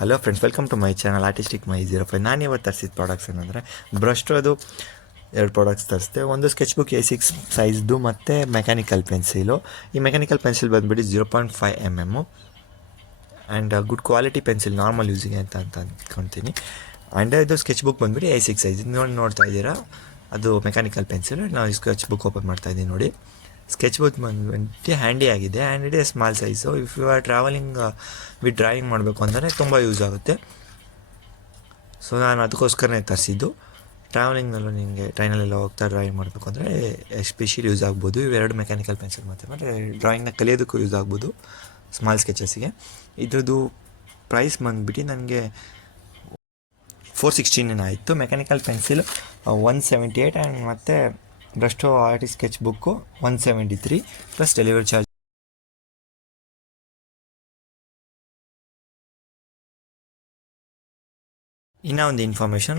Hello friends, welcome to my channel artistic my 05. ನಾನು ಇವತ್ತು ತರಿಸಿದ products ಏನಂದರೆ ಬ್ರಷ್ಟ್ರದು 2 ಪ್ರಾಡಕ್ಟ್ಸ್ ತರಿಸಿದೆ. ಒಂದು ಸ್ಕೆಚ್ ಬುಕ್ A6 ಸೈಜ್ದು ಮತ್ತು ಮೆಕ್ಯಾನಿಕಲ್ ಪೆನ್ಸಿಲು. ಈ ಮೆಕ್ಯಾನಿಕಲ್ ಪೆನ್ಸಿಲ್ ಬಂದುಬಿಟ್ಟು 0.5 mm and good quality pencil, normal ಯೂಸಿಗೆ ಅಂತ ಅಂದ್ಕೊಳ್ತೀನಿ. ಆ್ಯಂಡ್ ಇದು ಸ್ಕೆಚ್ ಬುಕ್ ಬಂದುಬಿಟ್ಟು A6 ಸೈಜ್. ನೋಡ್ತಾ ಇದ್ದೀರಾ, ಅದು ಮೆಕ್ಯಾನಿಕಲ್ ಪೆನ್ಸಿಲ್. ನಾವು ಸ್ಕೆಚ್ ಬುಕ್ ಓಪನ್ ಮಾಡ್ತಾಯಿದ್ದೀನಿ ನೋಡಿ. ಸ್ಕೆಚ್ ಬುಕ್ ಬಂದುಬಿಟ್ಟು ಹ್ಯಾಂಡಿ ಆಗಿದೆ and it is small size. If you are travelling with drawing ಮಾಡಬೇಕು ಅಂದರೆ ತುಂಬ ಯೂಸ್ ಆಗುತ್ತೆ. ಸೊ ನಾನು ಅದಕ್ಕೋಸ್ಕರನೇ ತರಿಸಿದ್ದು. ಟ್ರಾವೆಲಿಂಗ್ನಲ್ಲೂ ನಿಮಗೆ ಟ್ರೈನಲ್ಲೆಲ್ಲ ಹೋಗ್ತಾ ಡ್ರಾಯಿಂಗ್ ಮಾಡಬೇಕು ಅಂದರೆ ಎಸ್ಪೆಷಲಿ ಯೂಸ್ ಆಗ್ಬೋದು. ಇವೆರಡು ಮೆಕ್ಯಾನಿಕಲ್ ಪೆನ್ಸಿಲ್ ಮತ್ತು ಡ್ರಾಯಿಂಗ್ನ ಕಲಿಯೋದಕ್ಕೂ ಯೂಸ್ ಆಗ್ಬೋದು, ಸ್ಮಾಲ್ ಸ್ಕೆಚಸ್ಸಿಗೆ. ಇದ್ರದ್ದು ಪ್ರೈಸ್ ಬಂದುಬಿಟ್ಟು ನನಗೆ 416 ಆಯಿತು. ಮೆಕ್ಯಾನಿಕಲ್ ಪೆನ್ಸಿಲ್ 178 ಆ್ಯಂಡ್ ಮತ್ತು Brustro artist sketch book 173 plus delivery charge. ಇನ್ನೂ ಒಂದು information,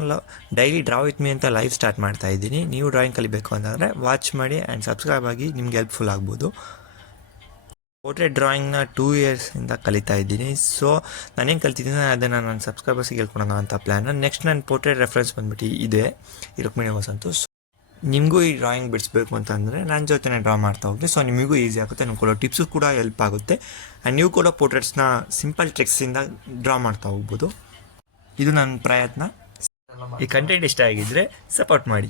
daily draw with me ಅಂತ ಲೈವ್ ಸ್ಟಾರ್ಟ್ ಮಾಡ್ತಾ ಇದ್ದೀನಿ. ನೀವು ಡ್ರಾಯಿಂಗ್ ಕಲಿಬೇಕು ಅಂತಂದರೆ ವಾಚ್ ಮಾಡಿ ಆ್ಯಂಡ್ ಸಬ್ಸ್ಕ್ರೈಬ್ ಆಗಿ, ನಿಮ್ಗೆ ಹೆಲ್ಪ್ಫುಲ್ ಆಗ್ಬೋದು. ಪೋರ್ಟ್ರೇಟ್ ಡ್ರಾಯಿಂಗ್ನ 2 ಇಯರ್ಸಿಂದ ಕಲಿತಾ ಇದ್ದೀನಿ. ಸೊ ನಾನೇನು ಕಲ್ತಿದ್ದೀನಿ ಅದನ್ನು ನನ್ನ ಸಬ್ಸ್ಕ್ರೈಬರ್ಸಿಗೆ ಹೇಳ್ಕೊಳೋಣ ಅಂತ ಪ್ಲ್ಯಾನ್. ನೆಕ್ಸ್ಟ್ ನನ್ನ ಪೋರ್ಟ್ರೇಟ್ ರೆಫರೆನ್ಸ್ ಬಂದುಬಿಟ್ಟು ಇದೆ, ರುಕ್ಮಿಣಿ ವಸಂತು. ನಿಮಗೂ ಈ ಡ್ರಾಯಿಂಗ್ ಬಿಡಿಸ್ಬೇಕು ಅಂತಂದರೆ ನನ್ನ ಜೊತೆ ಡ್ರಾ ಮಾಡ್ತಾ ಹೋಗಿ. ಸೊ ನಿಮಗೂ ಈಸಿ ಆಗುತ್ತೆ, ನಿಮ್ಗೆ ಕೊಡೋ ಟಿಪ್ಸು ಕೂಡ ಹೆಲ್ಪ್ ಆಗುತ್ತೆ. ಆ್ಯಂಡ್ ನೀವು ಕೂಡ ಪೋರ್ಟ್ರೇಟ್ಸ್ನ ಸಿಂಪಲ್ ಟ್ರಿಕ್ಸಿಂದ ಡ್ರಾ ಮಾಡ್ತಾ ಹೋಗ್ಬೋದು. ಇದು ನನ್ನ ಪ್ರಯತ್ನ. ಈ ಕಂಟೆಂಟ್ ಇಷ್ಟ ಆಗಿದ್ದರೆ ಸಪೋರ್ಟ್ ಮಾಡಿ.